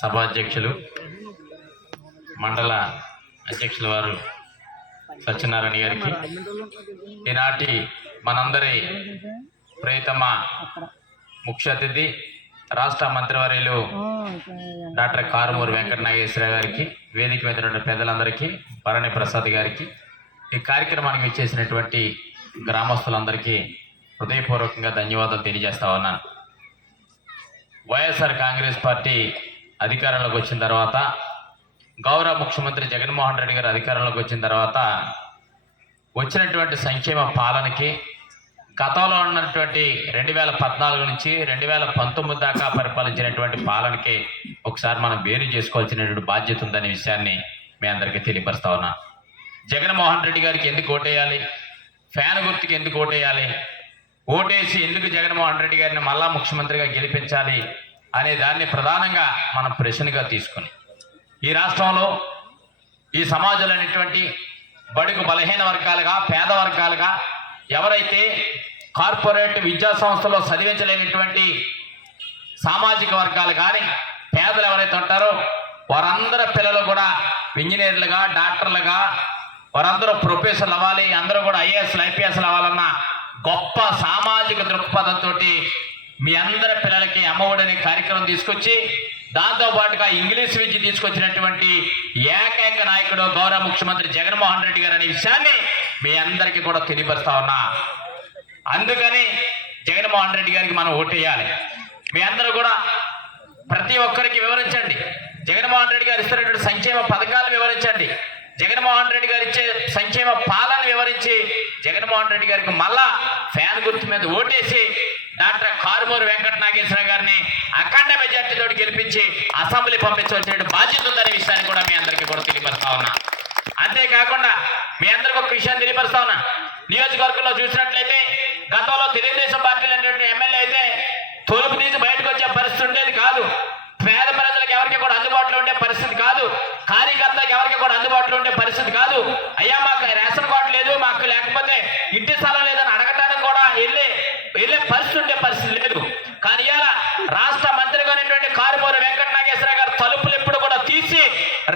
సభాధ్యక్షులు మండల అధ్యక్షుల వారు సత్యనారాయణ గారికి. ఈనాటి మనందరి ప్రియతమ ముఖ్య అతిథి రాష్ట్ర మంత్రివర్యులు డాక్టర్ కారుమూరి వెంకట నాగేశ్వర గారికి వేదిక మీద పెద్దలందరికీ భరణి ప్రసాద్ గారికి ఈ కార్యక్రమానికి ఇచ్చేసినటువంటి గ్రామస్తులందరికీ హృదయపూర్వకంగా ధన్యవాదాలు తెలియజేస్తా ఉన్నాను. వైఎస్ఆర్ కాంగ్రెస్ పార్టీ అధికారంలోకి వచ్చిన తర్వాత గౌరవ ముఖ్యమంత్రి జగన్మోహన్ రెడ్డి గారు అధికారంలోకి వచ్చిన తర్వాత వచ్చినటువంటి సంక్షేమ పాలనకి గతంలో ఉన్నటువంటి రెండు వేల పద్నాలుగు నుంచి రెండు వేల పంతొమ్మిది దాకా పరిపాలించినటువంటి పాలనకి ఒకసారి మనం వేరు చేసుకోవాల్సినటువంటి బాధ్యత ఉందనే విషయాన్ని మీ అందరికీ తెలియపరుస్తా ఉన్నా. జగన్మోహన్ రెడ్డి గారికి ఎందుకు ఓటేయాలి? ఫ్యాన్ గుర్తుకి ఎందుకు ఓటేయాలి? ఓటేసి ఎందుకు జగన్మోహన్ రెడ్డి గారిని మళ్ళా ముఖ్యమంత్రిగా గెలిపించాలి అనే దాన్ని ప్రధానంగా మనం ప్రశ్నగా తీసుకుని ఈ రాష్ట్రంలో ఈ సమాజంలో అనేటువంటి బడుగు బలహీన వర్గాలుగా పేద వర్గాలుగా ఎవరైతే కార్పొరేట్ విద్యా సంస్థలో చదివించలేనటువంటి సామాజిక వర్గాలు కానీ పేదలు ఎవరైతే ఉంటారో వారందరి పిల్లలు కూడా ఇంజనీర్లుగా డాక్టర్లుగా వారందరూ ప్రొఫెసర్లు అవ్వాలి అందరూ కూడా ఐఏఎస్లు ఐపీఎస్లు అవ్వాలన్న గొప్ప సామాజిక దృక్పథంతో మీ అందరి పిల్లలకి అమ్మఒడనే కార్యక్రమం తీసుకొచ్చి దాంతో పాటుగా ఇంగ్లీష్ విద్య తీసుకొచ్చినటువంటి ఏకైక నాయకుడు గౌరవ ముఖ్యమంత్రి జగన్మోహన్ రెడ్డి గారు అనే విషయాన్ని మీ అందరికీ కూడా తెలియపరుస్తా ఉన్నా. అందుకని జగన్మోహన్ రెడ్డి గారికి మనం ఓటేయాలి. మీ అందరూ కూడా ప్రతి ఒక్కరికి వివరించండి. జగన్మోహన్ రెడ్డి గారు ఇస్తున్నటువంటి సంక్షేమ పథకాలు వివరించండి. జగన్మోహన్ రెడ్డి గారు ఇచ్చే సంక్షేమ పాలన వివరించి జగన్మోహన్ రెడ్డి గారికి మళ్ళా ఫ్యాన్ గుర్తు మీద ఓటేసి డాక్టర్ కారుమూరు వెంకట నాగేశ్వర గారిని అఖండ మెజార్టీతో గెలిపించి అసెంబ్లీ పంపించవలసిన బాధ్యత ఉందనే విషయాన్ని కూడా మీ అందరికీ కూడా తెలియపరుస్తా ఉన్నా. అంతేకాకుండా మీ అందరికి ఒక విషయాన్ని తెలియపరుస్తా ఉన్నా. నియోజకవర్గంలో చూసినట్లయితే గతంలో తెలుగుదేశం పార్టీలు అనేటువంటి ఎమ్మెల్యే వెళ్ళే పరిస్థితి ఉండే పరిస్థితి లేదు. కానీ ఇలా రాష్ట్ర మంత్రిగా ఉన్నటువంటి కారుమూరి వెంకట నాగేశ్వర గారు తలుపులు ఎప్పుడు కూడా తీసి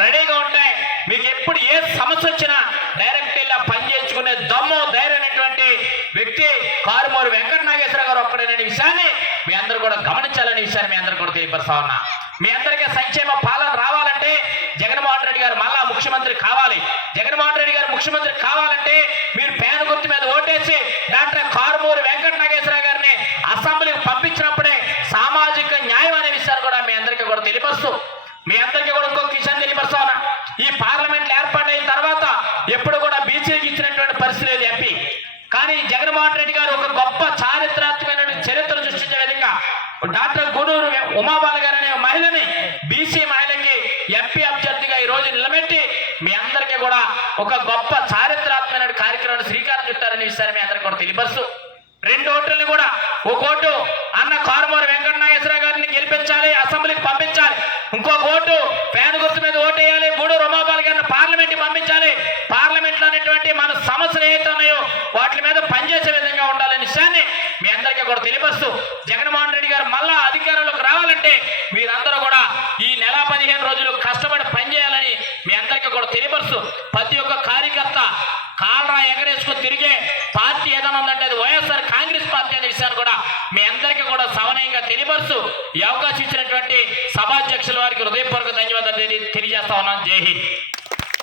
రెడీగా ఉంటాయి మీకు ఎప్పుడు ఏ సమస్య వచ్చినా డైరెక్ట్ వెళ్ళి పని చేయించుకునే దమ్ము ధైర్యం అనేటువంటి వ్యక్తి కారుమూరి వెంకట నాగేశ్వర గారు ఒక్కడనే విషయాన్ని మీ అందరూ కూడా గమనించాలనే విషయాన్ని మీ అందరూ కూడా తెలియపరుస్తా ఉన్నా. మీ అందరికీ సంక్షేమ పాలన రావాలంటే జగన్మోహన్ రెడ్డి గారు మళ్ళా ముఖ్యమంత్రి కావాలి. జగన్మోహన్ రెడ్డి గారు ముఖ్యమంత్రి కావాలంటే మీరు పేద గుర్తు మీద మీ అందరికీ కూడా ఒక గొప్ప చారిత్రాత్మకమైన కార్యక్రమాన్ని శ్రీకారం చుట్టారనే విషయాన్ని మీ అందరికీ కూడా తెలియపరుస్తూ రెండు ఓట్లని కూడా ఒక ఓటు అన్న కారుమూరి వెంకటనాగేశ్వర గారిని గెలిపించాలి అసెంబ్లీకి పంపించాలి. ఇంకొక ఓటు ఫ్యాన్ గుర్తు మీద ఓటు వేయాలి గూడు రమాబాల్ గారిని పార్లమెంట్ పంపించాలి. పార్లమెంట్లో అనేటువంటి మన సమస్యలు ఏవైతే ఉన్నాయో వాటి మీద పనిచేసే విధంగా ఉండాలనే విషయాన్ని మీ అందరికీ కూడా తెలియపరుస్తూ జగన్మోహన్ రెడ్డి గారు మళ్ళా అధికారంలోకి రావాలంటే మీరందరూ కూడా ఈ నెల పదిహేను రోజులు కష్టపడి పనిచేయాలని మీ అందరికీ కూడా ప్రతి ఒక్క కార్యకర్త కాలరా ఎగరేసుకుని తిరిగే పార్టీ ఏదైనా ఉందంటే అది వైఎస్ఆర్ కాంగ్రెస్ పార్టీ అనే విషయాన్ని కూడా మీ అందరికీ కూడా సవనయంగా తెలియపరుస్తూ ఈ అవకాశం ఇచ్చినటువంటి సభాధ్యక్షుల వారికి హృదయపూర్వక ధన్యవాదాలు తెలియజేస్తా ఉన్నాను జై హింద్.